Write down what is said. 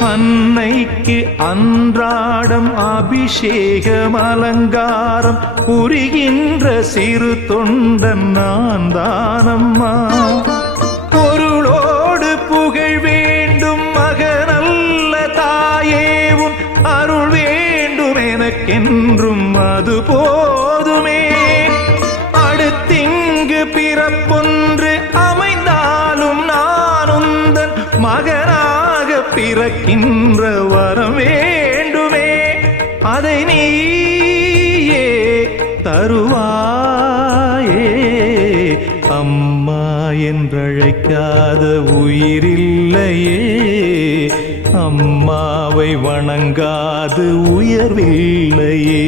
அன்னைக்கு அன்றாடம் அபிஷேகம் அலங்காரம் புரிகின்ற சிறு தொண்டன் நான் தானம்மா. பொருளோடு புகழ் வேண்டும் மகனல்ல தாயே, உன் அருள் வேண்டும் எனக்கென்றும் அது போதுமே. அடுத்திங்கு பிறப்பொன்று அமைந்தாலும் நான் உந்தன் மகனாக பிறக்கின்ற வரம் வேண்டுமே. அதை நீயே தருவாயே. அம்மா என்றழைக்காத உயிரில்லையே, அம்மாவை வணங்காது உயர்வில்லையே.